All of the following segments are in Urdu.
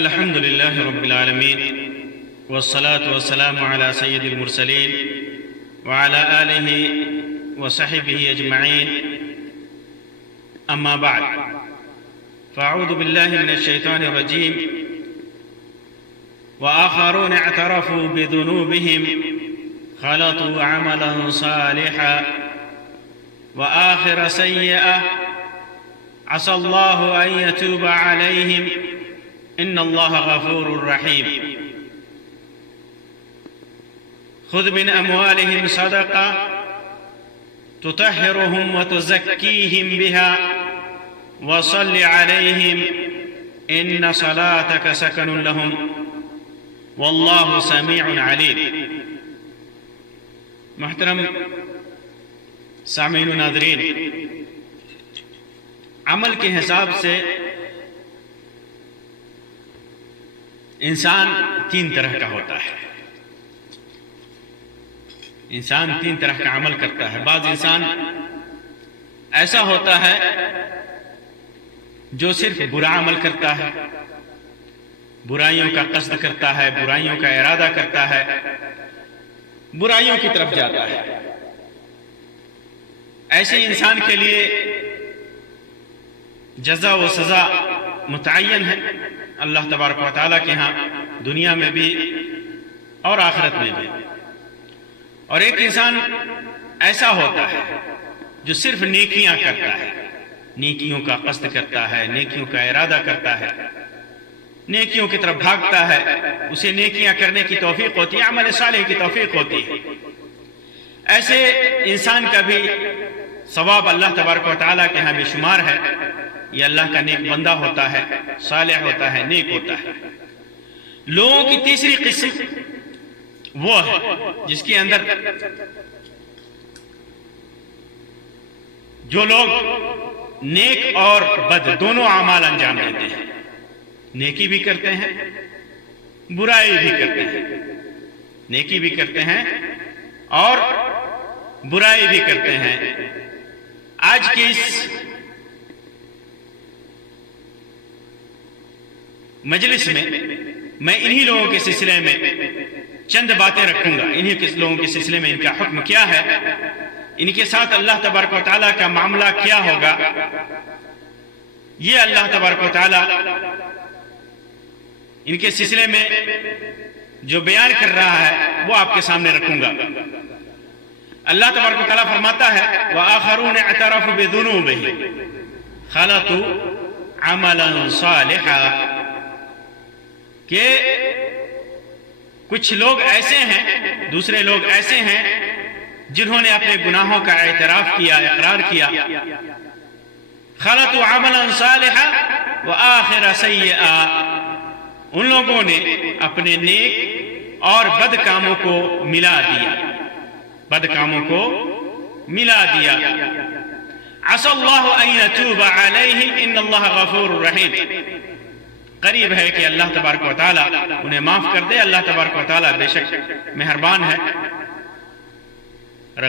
الحمد لله رب العالمين والصلاة والسلام على سيد المرسلين وعلى آله وصحبه أجمعين. أما بعد، فأعوذ بالله من الشيطان الرجيم. وآخرون اعترفوا بذنوبهم خلطوا عملا صالحا وآخر سيئة عسى الله أن يتوب عليهم إن الله غفور رحيم. خذ من أموالهم صدقة تطهرهم وتزكيهم بها وصل عليهم إن صلاتك سكن لهم واللہ سمیع علیم. محترم سامعین و ناظرین، عمل کے حساب سے انسان تین طرح کا ہوتا ہے. انسان تین طرح کا عمل کرتا ہے. بعض انسان ایسا ہوتا ہے جو صرف برا عمل کرتا ہے، برائیوں کا قصد کرتا ہے، برائیوں کا ارادہ کرتا ہے، برائیوں کی طرف جاتا ہے. ایسے انسان کے لیے جزا و سزا متعین ہے اللہ تبارک و تعالیٰ کے ہاں، دنیا میں بھی اور آخرت میں بھی. اور ایک انسان ایسا ہوتا ہے جو صرف نیکیاں کرتا ہے، نیکیوں کا قصد کرتا ہے، نیکیوں کا ارادہ کرتا ہے، نیکیوں کی طرف بھاگتا ہے، اسے نیکیاں کرنے کی توفیق ہوتی ہے، عمل صالح کی توفیق ہوتی ہے. ایسے انسان کا بھی ثواب اللہ تبارک و تعالیٰ کے ہاں بے شمار ہے. یہ اللہ کا نیک بندہ ہوتا ہے، صالح ہوتا ہے، نیک ہوتا ہے. لوگوں کی تیسری قسم وہ ہے جس کے اندر جو لوگ نیک اور بد دونوں اعمال انجام دیتے ہیں. نیکی بھی کرتے ہیں، برائی بھی کرتے ہیں. نیکی بھی کرتے ہیں اور برائی بھی کرتے ہیں. آج کی اس مجلس میں میں انہی لوگوں کے سلسلے میں چند باتیں رکھوں گا. انہی لوگوں کے سلسلے میں ان کا حکم کیا ہے، ان کے ساتھ اللہ تبارک و تعالیٰ کا معاملہ کیا ہوگا، یہ اللہ تبارک و تعالیٰ ان کے سلسلے میں جو بیان کر رہا ہے وہ آپ کے سامنے رکھوں گا. اللہ تبارک و تعالیٰ فرماتا ہے وَآخَرُونَ اعْتَرَفُوا بِذُنُوبِهِمْ خَلَطُوا عَمَلًا صَالِحًا، کہ کچھ لوگ ایسے ہیں، دوسرے لوگ ایسے ہیں جنہوں نے اپنے گناہوں کا اعتراف کیا، اقرار کیا. خَلَطُوا عَمَلًا صَالِحًا وَآخِرَ سَيِّئًا، ان لوگوں نے اپنے نیک اور بد کاموں کو ملا دیا، بد کاموں کو ملا دیا. عَسَى اللَّهُ أَن يَتُوبَ عَلَيْهِمْ إِنَّ اللَّهَ غَفُورٌ رَحِيمٌ. قریب ہے کہ اللہ تبارک و تعالیٰ انہیں معاف کر دے. اللہ تبارک و تعالیٰ بے شک مہربان ہے،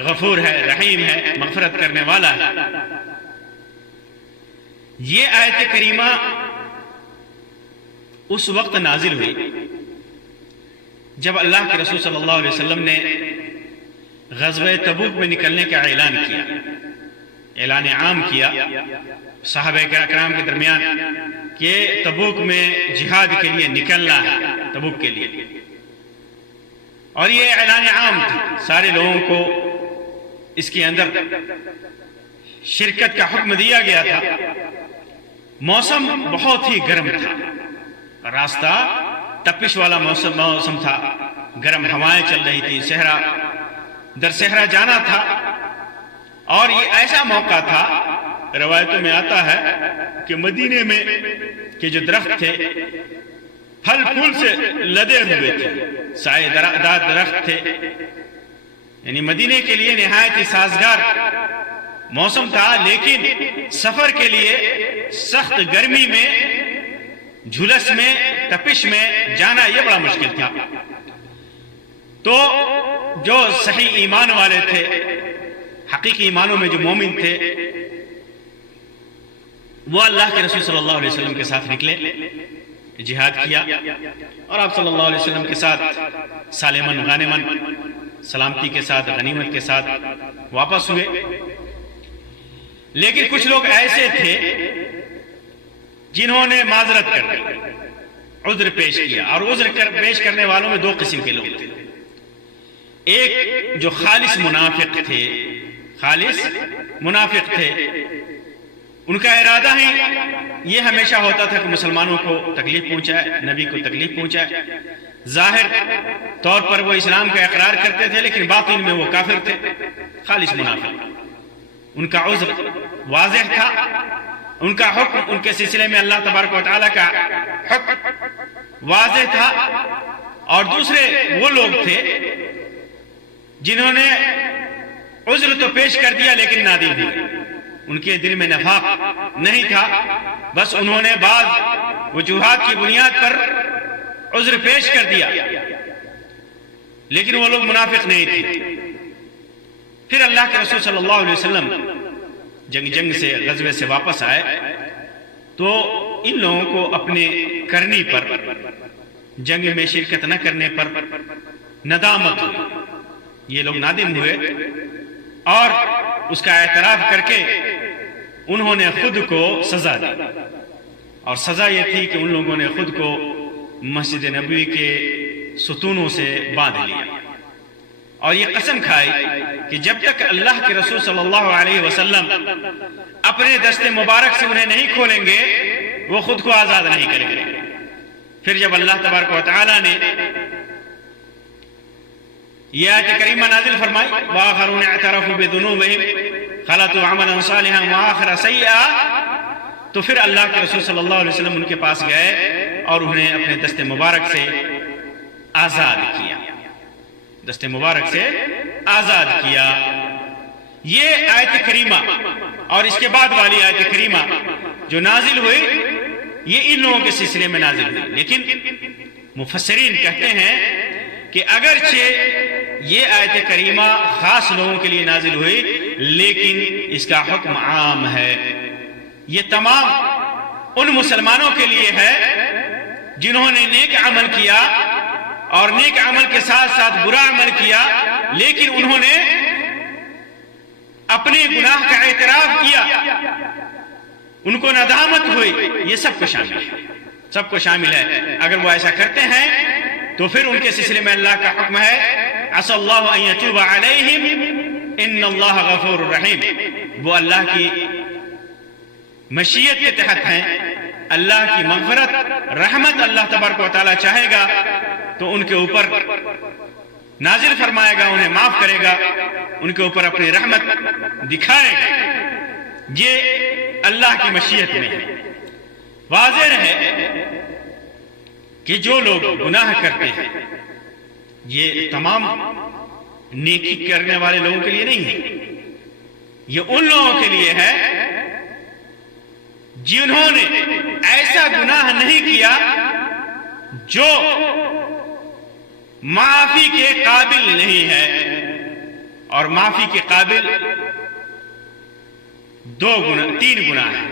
غفور ہے، رحیم ہے، مغفرت کرنے والا ہے. یہ آیت کریمہ اس وقت نازل ہوئی جب اللہ کے رسول صلی اللہ علیہ وسلم نے غزوہ تبوک میں نکلنے کا اعلان کیا، اعلان عام کیا صحابہ کرام کے درمیان کہ تبوک میں جہاد کے لیے نکلنا ہے، تبوک کے لیے. اور یہ اعلان عام تھا، سارے لوگوں کو اس کے اندر شرکت کا حکم دیا گیا تھا. موسم بہت ہی گرم تھا، راستہ تپش والا موسم تھا، گرم ہوائیں چل رہی تھی، صحرا در صحرا جانا تھا. اور یہ ایسا موقع تھا، روایتوں میں آتا ہے کہ مدینے میں کے جو درخت تھے پھل پھول سے لدے ہوئے تھے، سائے دار درخت تھے. یعنی مدینے کے لیے نہایت ہی سازگار موسم تھا، لیکن سفر کے لیے سخت گرمی میں، جھلس میں، تپش میں جانا یہ بڑا مشکل تھا. تو جو صحیح ایمان والے تھے، حقیقی ایمانوں میں جو مومن تھے، وہ اللہ کے رسول صلی اللہ علیہ وسلم کے ساتھ نکلے. جہاد کیا اور آپ صلی اللہ علیہ وسلم کے ساتھ سالمن غانمن سلامتی کے ساتھ غنیمت کے ساتھ واپس ہوئے. لیکن کچھ لوگ ایسے تھے جنہوں نے معذرت کر دی، عذر پیش کیا، اور عذر پیش کرنے والوں میں دو قسم کے لوگ تھے. ایک جو خالص منافق تھے، ان کا ارادہ ہی یہ ہمیشہ ہوتا تھا کہ مسلمانوں کو تکلیف پہنچائے، نبی کو تکلیف پہنچائے. ظاہر طور پر وہ اسلام کا اقرار کرتے تھے لیکن باطن میں وہ کافر تھے، خالص منافق. ان کا عذر واضح تھا، ان کا حکم، ان کے سلسلے میں اللہ تبارک و تعالیٰ کا حکم واضح تھا. اور دوسرے وہ لوگ تھے جنہوں نے عذر تو پیش کر دیا لیکن نادم ہوئے، ان کے دل میں نفاق نہیں تھا، بس انہوں نے بعض وجوہات کی بنیاد پر عذر پیش کر دیا لیکن وہ لوگ منافق نہیں تھے. پھر اللہ کے رسول صلی اللہ علیہ وسلم جنگ سے غزوے سے واپس آئے تو ان لوگوں کو اپنے کرنی پر، جنگ میں شرکت نہ کرنے پر ندامت ہوئی. یہ لوگ نادم ہوئے اور اس کا اعتراف کر کے انہوں نے خود کو سزا دی. اور سزا یہ تھی کہ ان لوگوں نے خود کو مسجد نبوی کے ستونوں سے باندھ لیا اور یہ قسم کھائی کہ جب تک اللہ کے رسول صلی اللہ علیہ وسلم اپنے دست مبارک سے انہیں نہیں کھولیں گے وہ خود کو آزاد نہیں کریں گے. پھر جب اللہ تبارک و تعالیٰ نے یہ آیت کریمہ نازل فرمائی وآخرون اعترفوا بذنوبهم خلطوا عملا صالحا وآخر سیئا، تو پھر اللہ کے رسول صلی اللہ علیہ وسلم ان کے پاس گئے اور انہیں اپنے دست مبارک سے آزاد کیا، دست مبارک سے آزاد کیا. یہ آیت کریمہ اور اس کے بعد والی آیت کریمہ جو نازل ہوئی یہ ان لوگوں کے سلسلے میں نازل ہوئی. لیکن مفسرین کہتے ہیں کہ اگرچہ یہ آیت کریمہ خاص لوگوں کے لیے نازل ہوئی لیکن اس کا حکم عام ہے. یہ تمام ان مسلمانوں کے لیے ہے جنہوں نے نیک عمل کیا اور نیک عمل کے ساتھ ساتھ برا عمل کیا لیکن انہوں نے اپنے گناہ کا اعتراف کیا، ان کو ندامت ہوئی. یہ سب کو شامل ہے، سب کو شامل ہے. اگر وہ ایسا کرتے ہیں تو پھر ان کے سلسلے میں اللہ کا حکم ہے عسى اللہ ان یتوب علیہم ان اللہ غفور رحیم. وہ اللہ کی مشیت کے تحت ہیں، اللہ کی مغفرت رحمت اللہ تبارک و تعالیٰ چاہے گا تو ان کے اوپر نازل فرمائے گا، انہیں معاف کرے گا، ان کے اوپر اپنی رحمت دکھائے گا. یہ اللہ کی مشیت میں ہے. واضح رہے کہ جو لوگ گناہ کرتے ہیں یہ تمام نیکی کرنے والے لوگوں کے لیے نہیں ہے، یہ ان لوگوں کے لیے ہے جنہوں نے ایسا گناہ نہیں کیا جو معافی کے قابل نہیں ہے. اور معافی کے قابل تین گناہ ہیں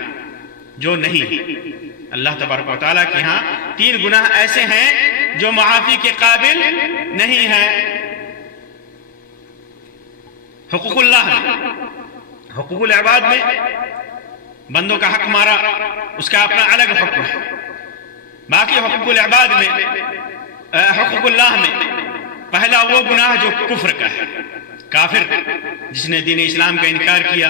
جو نہیں ہیں. اللہ تبارک و تعالیٰ کے ہاں تین گناہ ایسے ہیں جو معافی کے قابل نہیں ہیں. حقوق اللہ میں، حقوق العباد میں بندوں کا حق مارا، اس کا اپنا الگ حکم ہے. باقی حقوق العباد میں، حقوق اللہ میں پہلا وہ گناہ جو کفر کا ہے، کافر جس نے دین اسلام کا انکار کیا،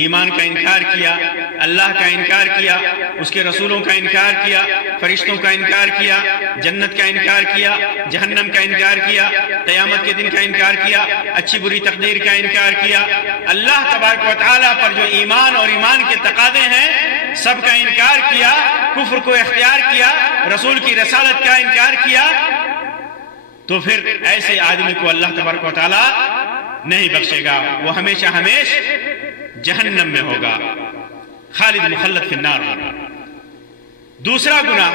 ایمان کا انکار کیا، اللہ کا انکار کیا، اس کے رسولوں کا انکار کیا، فرشتوں کا انکار کیا، جنت کا انکار کیا، جہنم کا انکار کیا، قیامت کے دن کا انکار کیا، اچھی بری تقدیر کا انکار کیا، اللہ تبارک و تعالیٰ پر جو ایمان اور ایمان کے تقاضے ہیں سب کا انکار کیا، کفر کو اختیار کیا، رسول کی رسالت کا انکار کیا، تو پھر ایسے آدمی کو اللہ تبارک و تعالیٰ نہیں بخشے گا. وہ ہمیشہ جہنم میں ہوگا، خالد مخلد فی النار ہوگا. دوسرا گناہ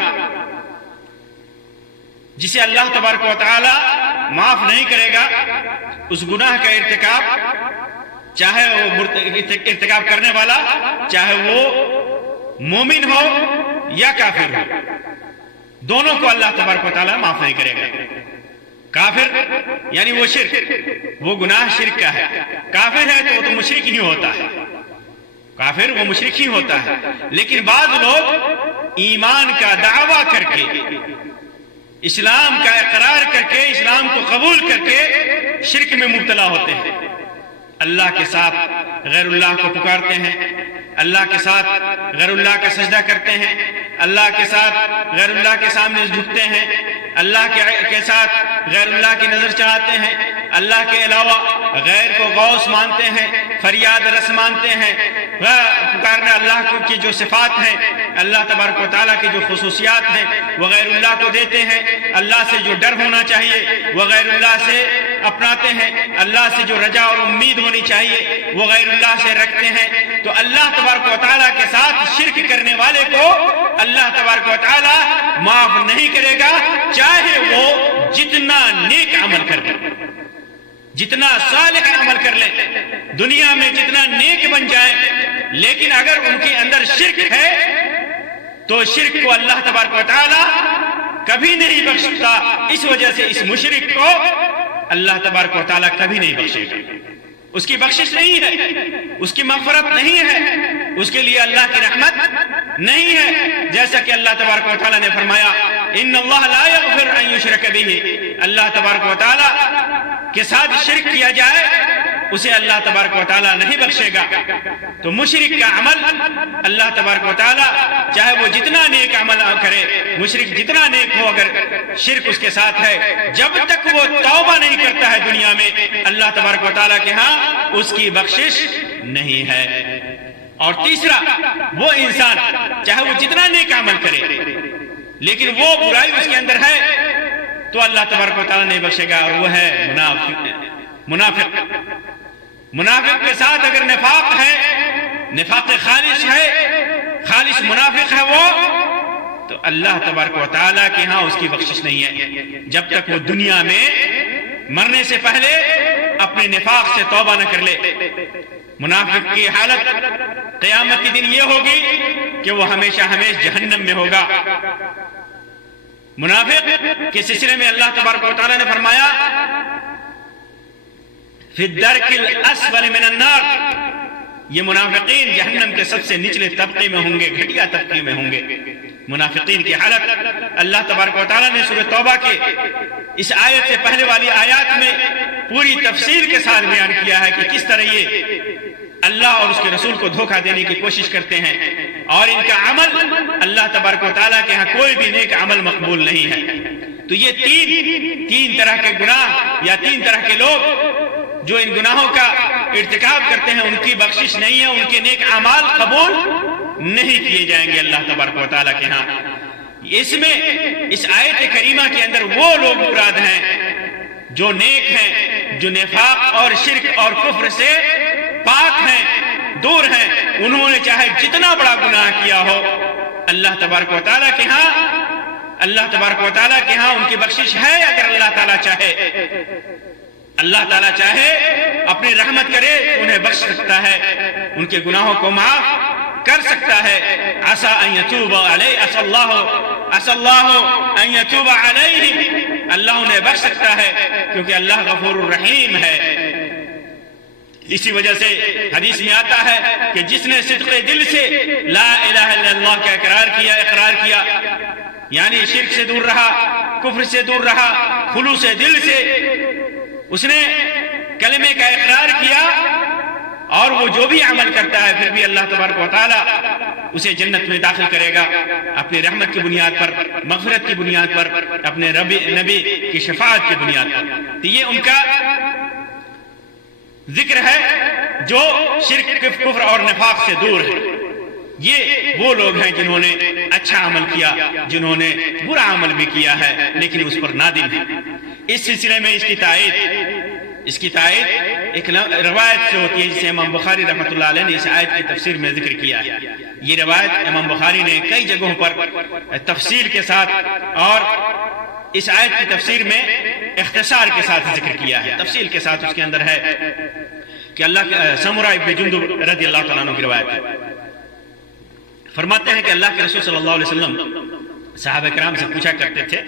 جسے اللہ تبارک و تعالی معاف نہیں کرے گا، اس گناہ کا ارتکاب چاہے وہ ارتکاب کرنے والا چاہے وہ مومن ہو یا کافر ہو، دونوں کو اللہ تبارک و تعالیٰ معاف نہیں کرے گا۔ کافر یعنی وہ شرک، وہ گناہ شرک کا ہے، کافر ہے تو وہ تو مشرک ہی ہوتا ہے، کافر وہ مشرک ہی ہوتا ہے۔ لیکن بعض لوگ ایمان کا دعویٰ کر کے، اسلام کا اقرار کر کے، اسلام کو قبول کر کے شرک میں مبتلا ہوتے ہیں، اللہ کے ساتھ غیر اللہ کو پکارتے ہیں، اللہ کے ساتھ غیر اللہ کا سجدہ کرتے ہیں، اللہ کے ساتھ غیر اللہ کے سامنے جھکتے ہیں، اللہ کے ساتھ غیر اللہ کی نظر چڑھاتے ہیں، اللہ کے علاوہ غیر کو غوث مانتے ہیں، فریاد رس مانتے ہیں، پکارنے اللہ کی جو صفات ہیں، اللہ تبارک و تعالیٰ کی جو خصوصیات ہیں وہ غیر اللہ کو دیتے ہیں، اللہ سے جو ڈر ہونا چاہیے وہ غیر اللہ سے اپناتے ہیں، اللہ سے جو رجا اور امید ہونی چاہیے وہ غیر اللہ سے رکھتے ہیں۔ تو اللہ تبارک و تعالیٰ کے ساتھ شرک کرنے والے کو اللہ تبارک و تعالیٰ معاف نہیں کرے گا، چاہے وہ جتنا نیک عمل کر لیں، جتنا صالح عمل کر لیں، دنیا میں جتنا نیک بن جائیں، لیکن اگر ان کے اندر شرک ہے تو شرک کو اللہ تبارک و تعالیٰ کبھی نہیں بخشتا۔ اس وجہ سے اس مشرک کو اللہ تبارک و تعالیٰ کبھی نہیں بخشے گا، اس کی بخشش نہیں ہے، اس کی مغفرت نہیں ہے، اس کے لیے اللہ کی رحمت نہیں ہے۔ جیسا کہ اللہ تبارک و تعالیٰ نے فرمایا ان اللہ لا یغفر ان یشرک بہ، اللہ تبارک و تعالیٰ کے ساتھ شرک کیا جائے اسے اللہ تبارک و تعالیٰ نہیں بخشے گا۔ تو مشرک کا عمل اللہ تبارک و تعالیٰ چاہے وہ جتنا نیک عمل کرے، مشرک جتنا نیک ہو، اگر شرک اس کے ساتھ ہے، جب تک وہ توبہ نہیں کرتا ہے دنیا میں، اللہ تبارک و تعالیٰ کے ہاں اس کی بخشش نہیں ہے۔ اور تیسرا، وہ انسان چاہے وہ جتنا نیک عمل کرے لیکن وہ برائی اس کے اندر ہے تو اللہ تبارک و تعالیٰ نہیں بخشے گا، اور وہ ہے منافق۔ منافق کے ساتھ اگر نفاق ہے، نفاق خالص ہے، خالص منافق ہے وہ، تو اللہ تبارک و تعالیٰ کے ہاں اس کی بخشش نہیں ہے جب تک وہ دنیا میں مرنے سے پہلے اپنے نفاق سے توبہ نہ کر لے۔ منافق کی حالت قیامت کے دن یہ ہوگی کہ وہ ہمیشہ جہنم میں ہوگا۔ منافق کے سلسلے میں اللہ تبارک و تعالیٰ نے فرمایا فی الدرک الاسفل من النار، یہ منافقین جہنم کے سب سے نچلے طبقے میں ہوں گے، گھٹیا طبقے میں ہوں گے۔ منافقین کی حالت اللہ تبارک و تعالیٰ نے سورہ توبہ کے اس آیت سے پہلے والی آیات میں پوری تفصیل کے ساتھ بیان کیا ہے کہ کس طرح یہ اللہ اور اس کے رسول کو دھوکہ دینے کی کوشش کرتے ہیں، اور ان کا عمل اللہ تبارک و تعالیٰ کے ہاں کوئی بھی نیک عمل مقبول نہیں ہے۔ تو یہ تین طرح کے گناہ یا تین طرح کے لوگ جو ان گناہوں کا ارتکاب کرتے ہیں، ان کی بخشش نہیں ہے، ان کے نیک اعمال قبول نہیں کیے جائیں گے اللہ تبارک و تعالیٰ کے ہاں۔ اس میں اس آیت کریمہ کے اندر وہ لوگ مراد ہیں جو نیک ہیں، جو نفاق اور شرک اور کفر سے پاک ہیں، دور ہیں، انہوں نے چاہے جتنا بڑا گناہ کیا ہو، اللہ تبارک و تعالیٰ کے ہاں ان کی بخشش ہے۔ اگر اللہ تعالیٰ چاہے اپنی رحمت کرے انہیں بخش سکتا ہے، ان کے گناہوں کو معاف کر سکتا ہے۔ عسى ان يتوب علیہ، عسى اللہ ان يتوب علیہ، اللہ انہیں بخش سکتا ہے کیونکہ اللہ غفور الرحیم ہے۔ اسی وجہ سے حدیث میں آتا ہے کہ جس نے صدق دل سے لا الہ الا اللہ کا اقرار کیا، یعنی شرک سے دور رہا، کفر سے دور رہا، خلوص دل سے اس نے کلمے کا اقرار کیا، اور وہ جو بھی عمل کرتا ہے پھر بھی اللہ تبارک و تعالیٰ اسے جنت میں داخل کرے گا اپنی رحمت کی بنیاد پر، مغفرت کی بنیاد پر، اپنے نبی کی شفاعت کی بنیاد پر۔ تو یہ ان کا ذکر ہے جو شرک، کفر اور نفاق سے دور ہے۔ یہ وہ لوگ ہیں جنہوں نے اچھا عمل کیا، جنہوں نے برا عمل بھی کیا ہے لیکن اس پر نادم ہے۔ اس سلسلے میں اس کی تائید ایک روایت سے ہوتی ہے جسے امام بخاری رحمۃ اللہ علیہ نے اس آیت کی تفسیر میں ذکر کیا ہے۔ یہ روایت امام بخاری نے کئی جگہوں پر تفصیل کے ساتھ اور اس آیت کی تفسیر میں اختصار کے ساتھ ذکر کیا ہے، تفصیل کے ساتھ اس کے اندر ہے کہ اللہ کے سمرہ ابن جندب رضی اللہ تعالیٰ عنہ کی روایت ہے، فرماتے ہیں کہ اللہ کے رسول صلی اللہ علیہ وسلم صحابہ کرام سے پوچھا کرتے تھے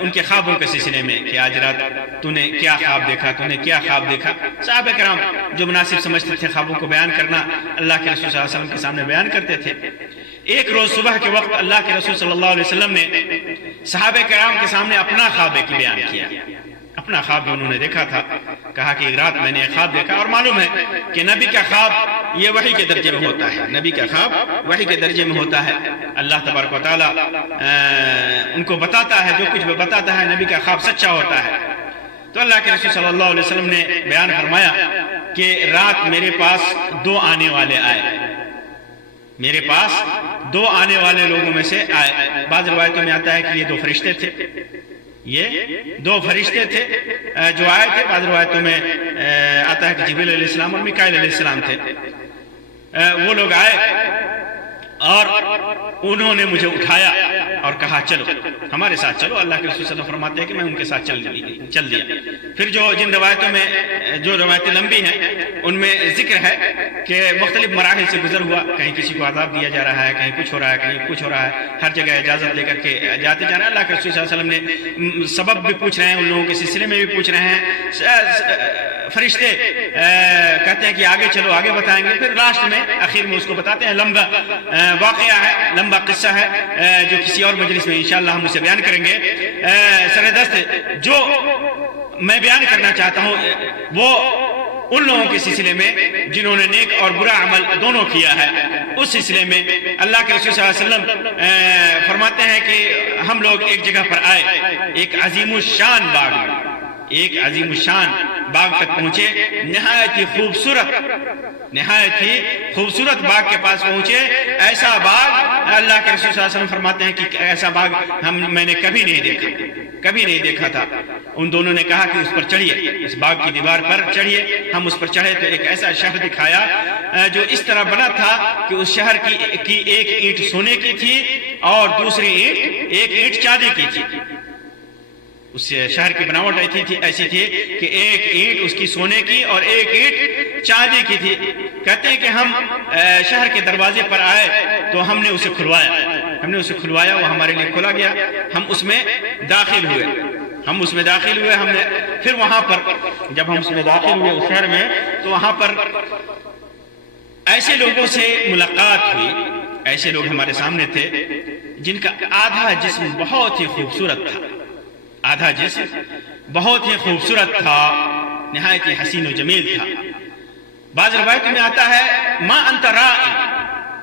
ان کے خوابوں کے سلسلے میں کہ آج رات تو نے کیا خواب دیکھا، تو نے کیا خواب دیکھا۔ صحابہ کرام جو مناسب سمجھتے تھے خوابوں کو بیان کرنا اللہ کے رسول صلی اللہ علیہ وسلم کے سامنے بیان کرتے تھے۔ ایک روز صبح کے وقت اللہ کے رسول صلی اللہ علیہ وسلم نے صحابہ کرام کے سامنے اپنا خواب ایک بیان کیا، اپنا خواب جو انہوں نے دیکھا تھا۔ کہا کہ ایک رات میں نے ایک خواب دیکھا، اور معلوم ہے کہ نبی کا خواب یہ وحی کے درجے میں ہوتا ہے، نبی کا خواب وحی کے درجے میں ہوتا ہے۔ اللہ تبارک و تعالیٰ ان کو بتاتا ہے، جو کچھ وہ بتاتا ہے نبی کا خواب سچا ہوتا ہے۔ تو اللہ کے رسول صلی اللہ علیہ وسلم نے بیان فرمایا کہ رات میرے پاس دو آنے والے آئے، میرے پاس دو آنے والے لوگوں میں سے آئے۔ بعض روایتوں میں آتا ہے کہ یہ دو فرشتے تھے، یہ دو فرشتے تھے جو آئے تھے۔ بعض روایتوں میں آتا ہے کہ جبریل علیہ السلام اور میکائیل علیہ السلام تھے۔ وہ لوگ آئے اور انہوں نے مجھے اٹھایا اور کہا چلو ہمارے ساتھ چلو۔ اللہ کے رسول صلی اللہ علیہ وسلم فرماتے ہیں کہ میں ان کے ساتھ چل دیا۔ پھر جن روایتوں میں جو روایتیں لمبی ہیں ان میں ذکر ہے کہ مختلف مراحل سے گزر ہوا، کہیں کسی کو عذاب دیا جا رہا ہے، کہیں کچھ ہو رہا ہے، کہیں کچھ ہو رہا ہے، ہر جگہ اجازت لے کر کے جاتے جا رہے ہیں۔ اللہ کے رسول صلی اللہ علیہ وسلم نے سبب بھی پوچھ رہے ہیں، ان لوگوں کے سلسلے میں بھی پوچھ رہے ہیں۔ فرشتے کہتے ہیں کہ آگے چلو، آگے بتائیں گے۔ پھر لاسٹ میں آخر میں اس کو بتاتے ہیں۔ لمبا واقعہ ہے، لمبا قصہ ہے جو کسی اور مجلس میں انشاءاللہ ہم اسے بیان کریں گے۔ سردست جو میں بیان کرنا چاہتا ہوں وہ ان لوگوں کے سلسلے میں جنہوں نے نیک اور برا عمل دونوں کیا ہے، اس سلسلے میں اللہ کے رسول صلی اللہ علیہ وسلم فرماتے ہیں کہ ہم لوگ ایک جگہ پر آئے، ایک عظیم الشان باغ، ایک عظیم الشان باغ تک پہنچے، نہایت ہی خوبصورت باغ کے پاس پہنچے۔ ایسا باغ اللہ کے رسول صلی اللہ علیہ وسلم فرماتے ہیں کہ ایسا باغ میں نے کبھی نہیں دیکھا تھا۔ ان دونوں نے کہا کہ اس پر چڑھیے، اس باغ کی دیوار پر چڑھیے۔ ہم اس پر چڑھے تو ایک ایسا شہر دکھایا جو اس طرح بنا تھا کہ اس شہر کی ایک اینٹ سونے کی تھی اور دوسری ایک اینٹ چاندی کی تھی۔ اس شہر کی بناوٹ ایسی تھی کہ ایک اینٹ اس کی سونے کی اور ایک اینٹ چاندی کی تھی۔ کہتے ہیں کہ ہم شہر کے دروازے پر آئے تو ہم نے اسے کھلوایا، وہ ہمارے لیے کھلا گیا۔ ہم اس میں داخل ہوئے، ہم نے پھر وہاں پر جب ہم اس میں داخل ہوئے اس شہر میں، تو وہاں پر ایسے لوگوں سے ملاقات ہوئی، ایسے لوگ ہمارے سامنے تھے جن کا آدھا جسم بہت ہی خوبصورت تھا، نہایت ہی حسین و جمیل تھا۔ بعض روایتوں میں آتا ہے ما انت رائع،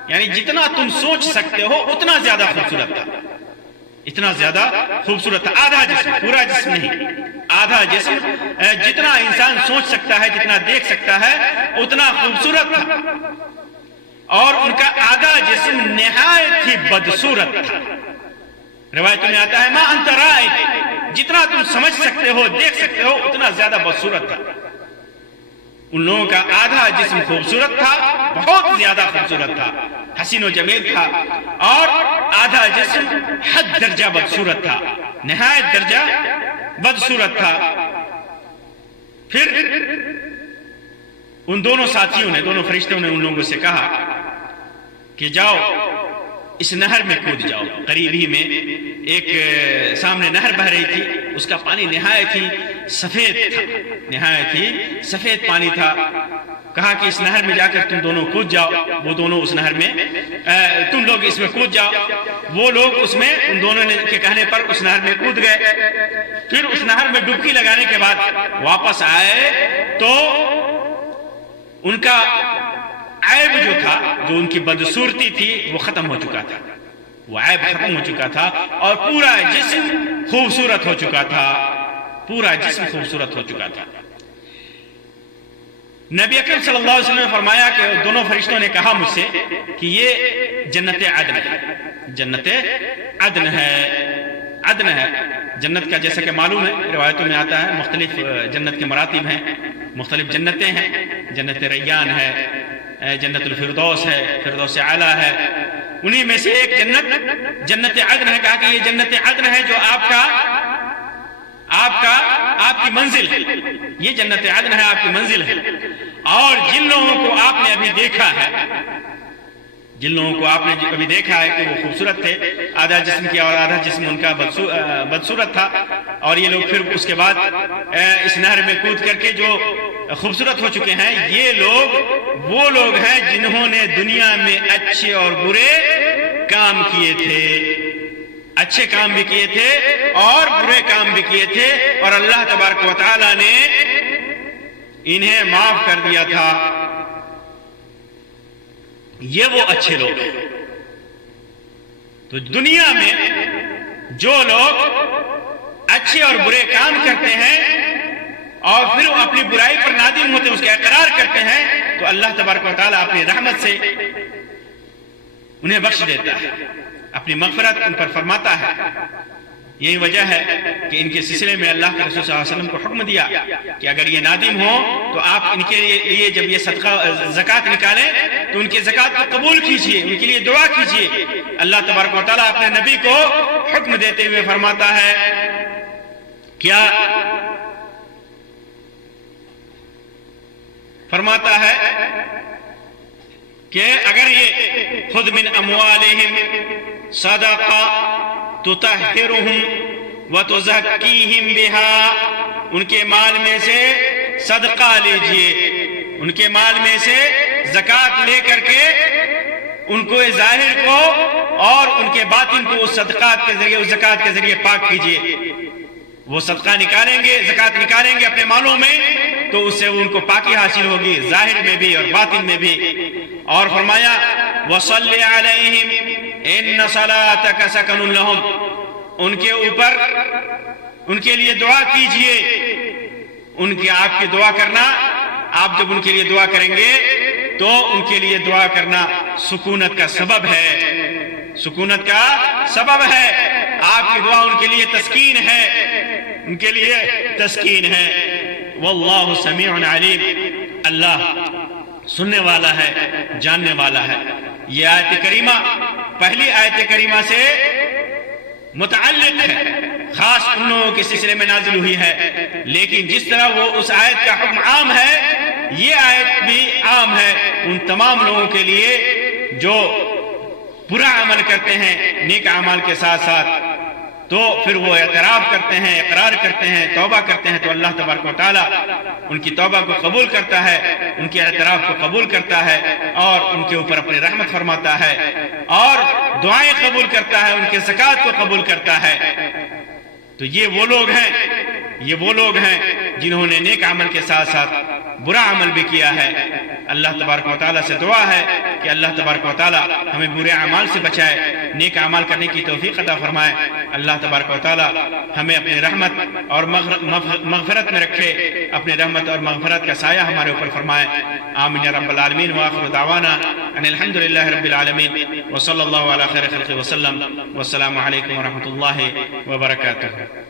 یعنی جتنا تم سوچ سکتے ہو اتنا زیادہ خوبصورت تھا۔ آدھا جسم، پورا جسم نہیں، آدھا جسم جتنا انسان سوچ سکتا ہے، جتنا دیکھ سکتا ہے اتنا خوبصورت تھا، اور ان کا آدھا جسم نہایت ہی بدصورت تھا۔ روایتوں میں آتا ہے ما انت رائع، جتنا تم سمجھ سکتے ہو، دیکھ سکتے ہو اتنا زیادہ بدصورت تھا۔ ان لوگوں کا آدھا جسم خوبصورت تھا، بہت زیادہ خوبصورت تھا، حسین و جمیل تھا، اور آدھا جسم حد درجہ بدصورت تھا، نہایت درجہ بدصورت تھا۔ پھر ان دونوں ساتھیوں نے، دونوں فرشتوں نے ان لوگوں سے کہا کہ جاؤ اس نہر میں کود جاؤ۔ قریب ہی میں ایک سامنے نہر بہ رہی تھی، اس کا پانی نہایت ہی سفید پانی تھا۔ کہا کہ اس نہر میں جا کر تم دونوں کود جاؤ۔ وہ دونوں اس نہر میں، تم لوگ اس میں کود جاؤ۔ وہ لوگ اس میں، ان دونوں نے کے کہنے پر اس نہر میں کود گئے۔ پھر اس نہر میں ڈبکی لگانے کے بعد واپس آئے تو ان کا عیب جو تھا، جو ان کی بدصورتی تھی، وہ ختم ہو چکا تھا، وہ عیب ختم ہو چکا تھا، اور پورا جسم خوبصورت ہو چکا تھا، نبی اکرم صلی اللہ علیہ وسلم نے فرمایا کہ دونوں فرشتوں نے کہا مجھ سے کہ یہ جنت عدن ہے۔ جنت کا جیسا کہ معلوم ہے، روایتوں میں آتا ہے مختلف جنت کے مراتب ہیں، مختلف جنتیں ہیں۔ جنت ریان ہے، جنت الفردوس ہے، فردوس اعلیٰ ہے۔ انہی میں سے ایک جنت عدن ہے۔ کہا کہ یہ جنت عدن ہے جو آپ کی منزل ہے، یہ جنت عدن ہے، آپ کی منزل ہے۔ اور جن لوگوں کو آپ نے ابھی دیکھا ہے، جن لوگوں کو آپ نے ابھی دیکھا ہے کہ وہ خوبصورت تھے، آدھا جسم کیا اور آدھا جسم ان کا بدصورت تھا، اور یہ لوگ پھر اس کے بعد اس نہر میں کود کر کے جو خوبصورت ہو چکے ہیں، یہ لوگ وہ لوگ ہیں جنہوں نے دنیا میں اچھے اور برے کام کیے تھے، اچھے کام بھی کیے تھے اور برے کام بھی کیے تھے، اور اللہ تبارک و تعالی نے انہیں معاف کر دیا تھا۔ یہ وہ اچھے لوگ ہیں۔ تو دنیا میں جو لوگ اچھے اور برے کام کرتے ہیں اور پھر وہ اپنی برائی پر نادم ہوتے ہیں، اس کا اقرار کرتے ہیں، تو اللہ تبارک و تعالیٰ اپنی رحمت سے انہیں بخش دیتا ہے، اپنی مغفرت ان پر فرماتا ہے۔ یہی وجہ ہے کہ ان کے سلسلے میں اللہ کے رسول صلی اللہ علیہ وسلم کو حکم دیا کہ اگر یہ نادم ہوں تو آپ ان کے لیے جب یہ صدقہ زکوٰۃ نکالیں تو ان کی زکوٰۃ کو قبول کیجئے، ان کے لیے دعا کیجئے۔ اللہ تبارک و تعالیٰ اپنے نبی کو حکم دیتے ہوئے فرماتا ہے کیا؟ فرماتا ہے کہ اگر یہ خود من اموالہم صدقہ تطہرہم وتزکیہم بہا، ان کے مال میں سے صدقہ لیجئے، ان کے مال میں سے زکوٰۃ لے کر کے ان کو ظاہر کو اور ان کے باطن کو اس صدقات کے ذریعے، اس زکوٰۃ کے ذریعے پاک کیجئے۔ وہ صدقہ نکالیں گے، زکوٰۃ نکالیں گے اپنے مالوں میں تو اس سے ان کو پاکی حاصل ہوگی، ظاہر میں بھی اور باطن میں بھی۔ اور فرمایا وَصَلِّ عَلَيْهِمْ إِنَّ صَلَاتَكَ سَكَنٌ لَهُمْ، ان کے اوپر ان کے لیے دعا کیجئے۔ ان کے آپ کی دعا کرنا، آپ جب ان کے لیے دعا کریں گے تو ان کے لیے دعا کرنا سکونت کا سبب ہے، سکونت کا سبب ہے۔ آپ کی دعا ان کے لیے تسکین ہے، ان کے لیے تسکین ہے۔ واللہ سمیع علیم، اللہ سننے والا ہے، جاننے والا ہے۔ یہ آیت کریمہ پہلی آیت کریمہ سے متعلق ہے، خاص ان لوگوں کے سلسلے میں نازل ہوئی ہے، لیکن جس طرح وہ اس آیت کا حکم عام ہے، یہ آیت بھی عام ہے ان تمام لوگوں کے لیے جو برا عمل کرتے ہیں نیک اعمال کے ساتھ ساتھ، تو پھر وہ اعتراف کرتے ہیں، اقرار کرتے ہیں، توبہ کرتے ہیں، تو اللہ تبارک و تعالیٰ ان کی توبہ کو قبول کرتا ہے، ان کے اعتراف کو قبول کرتا ہے اور ان کے اوپر اپنی رحمت فرماتا ہے اور دعائیں قبول کرتا ہے، ان کے زکوٰۃ کو قبول کرتا ہے۔ تو یہ وہ لوگ ہیں جنہوں نے نیک عمل کے ساتھ ساتھ برا عمل بھی کیا ہے۔ اللہ تبارک و تعالیٰ سے دعا ہے کہ اللہ تبارک و تعالیٰ ہمیں برے اعمال سے بچائے، نیک اعمال کرنے کی توفیق عطا فرمائے۔ اللہ تبارک و تعالیٰ ہمیں اپنی رحمت اور مغفرت میں رکھے، اپنی رحمت اور مغفرت کا سایہ ہمارے اوپر فرمائے۔ آمین یا رب العالمین، وآخر دعوانا ان الحمدللہ رب العالمین، وصلی اللہ علی خیر خلق وسلم، والسلام علیکم ورحمۃ اللہ وبرکاتہ۔